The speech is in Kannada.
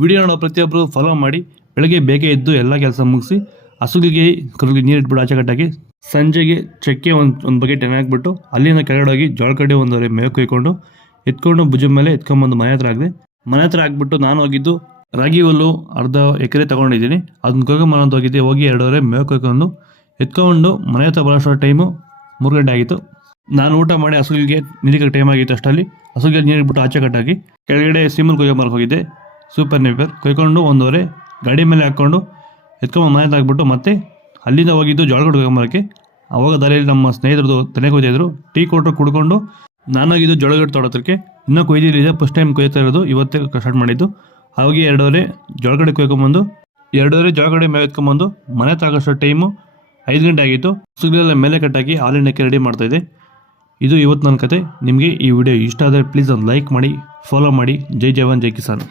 ವಿಡಿಯೋ ನೋಡೋ ಪ್ರತಿಯೊಬ್ಬರು ಫಾಲೋ ಮಾಡಿ. ಬೆಳಗ್ಗೆ ಬೇಗ ಎದ್ದು ಎಲ್ಲ ಕೆಲಸ ಮುಗಿಸಿ ಹಸುಗಳಿಗೆ ಕರುಗಳಿಗೆ ನೀರು ಇಟ್ಬಿಟ್ಟು ಆಚೆ ಕಟ್ಟಾಗಿ ಸಂಜೆಗೆ ಚಕ್ಕೆ ಒಂದು ಬಕೆಟ್ ಎಣ್ಣೆ ಹಾಕ್ಬಿಟ್ಟು ಅಲ್ಲಿಂದ ಕೆಳಗಡೆ ಹೋಗಿ ಜೋಳ ಕಡೆ ಒಂದೂವರೆ ಮೇವು ಕೊಯ್ಕೊಂಡು ಎತ್ಕೊಂಡು ಭುಜದ ಮೇಲೆ ಎತ್ಕೊಂಡ್ಬಂದು ಮನೆ ಹತ್ರ ಆಗಿದೆ. ಮನೆ ಹತ್ರ ಹಾಕ್ಬಿಟ್ಟು ನಾನು ಹೋಗಿದ್ದು ರಾಗಿ ಹುಲ್ಲು ಅರ್ಧ ಎಕರೆ ತೊಗೊಂಡಿದ್ದೀನಿ. ಅದನ್ನ ಕೊಯ್ಕೊಂಬರೋಣ ಅಂತ ಹೋಗಿದ್ದೆ. ಹೋಗಿ 2 ಮೇವು ಕೊಯ್ಕೊಂಡು ಎತ್ಕೊಂಡು ಮನೆ ಹತ್ರ ಬರೋಷ್ಟೋ ಟೈಮು 3 ಗಂಟೆ ಆಗಿತ್ತು. ನಾನು ಊಟ ಮಾಡಿ ಹಸುಗಳಿಗೆ ನೀರಿಗೆ ಟೈಮ್ ಆಗಿತ್ತು. ಅಷ್ಟರಲ್ಲಿ ಹಸುಗಳಿಗೆ ನೀರು ಇಟ್ಬಿಟ್ಟು ಆಚೆ ಕಟ್ಟಾಗಿ ಕೆಳಗಡೆ ಸೀಮಲ್ ಕೊಯ್ಕೊಂಬರಕ್ಕೆ ಹೋಗಿದ್ದೆ. ಸೂಪರ್ ನೇಪರ್ ಕೊಯ್ಕೊಂಡು ಒಂದೂವರೆ ಗಾಡಿ ಮೇಲೆ ಹಾಕ್ಕೊಂಡು ಎತ್ಕೊಂಡು ಮನೆ ಹತ್ರ ಹಾಕ್ಬಿಟ್ಟು ಮತ್ತೆ ಅಲ್ಲಿಂದ ಹೋಗಿದ್ದು ಜೋಳಗಡ್ಡೆ ಕೊಯ್ಕೊಂಬರೋಕ್ಕೆ. ಅವಾಗ ದಾರಿಯಲ್ಲಿ ನಮ್ಮ ಸ್ನೇಹಿತರದು ತಲೆ ಕೊಯ್ತಿದ್ರು. ಟೀ ಕೊಟ್ಟರು ಕುಡ್ಕೊಂಡು ನಾನಾಗಿದ್ದು ಜೋಳಗಡ್ಡೆ ತೊಡೋದಕ್ಕೆ ಇನ್ನೂ ಕೊಯ್ದಿಲ್ಲಿದೆ. ಫಸ್ಟ್ ಟೈಮ್ ಕೊಯ್ತಾ ಇರೋದು, ಇವತ್ತೇ ಸ್ಟಾರ್ಟ್ ಮಾಡಿದ್ದು. ಹಾಗೆ 2 ಜೋಳಗಡ್ಡೆ ಕೊಯ್ಕೊಂಬಂದು 2 ಜೋಳಗಡ್ಡೆ ಮೇವು ಎತ್ಕೊಂಬಂದು ಮನೆ ಹತ್ರ ಆಗೋಷ್ಟು ಟೈಮು 5 ಗಂಟೆ ಆಗಿತ್ತು. ಹಸುಗಳೆಲ್ಲ ಮೇಲೆ ಕಟ್ಟಾಕಿ ಹಾಲಿನಕ್ಕೆ ರೆಡಿ ಮಾಡ್ತಾಯಿದ್ದೆ. ಇದು ಇವತ್ತು ನನ್ನ ಕತೆ. ನಿಮಗೆ ಈ ವಿಡಿಯೋ ಇಷ್ಟ ಆದರೆ ಪ್ಲೀಸ್ ಒಂದು ಲೈಕ್ ಮಾಡಿ, ಫಾಲೋ ಮಾಡಿ. ಜೈ ಜವಾನ್ ಜೈ ಕಿಸಾನ್.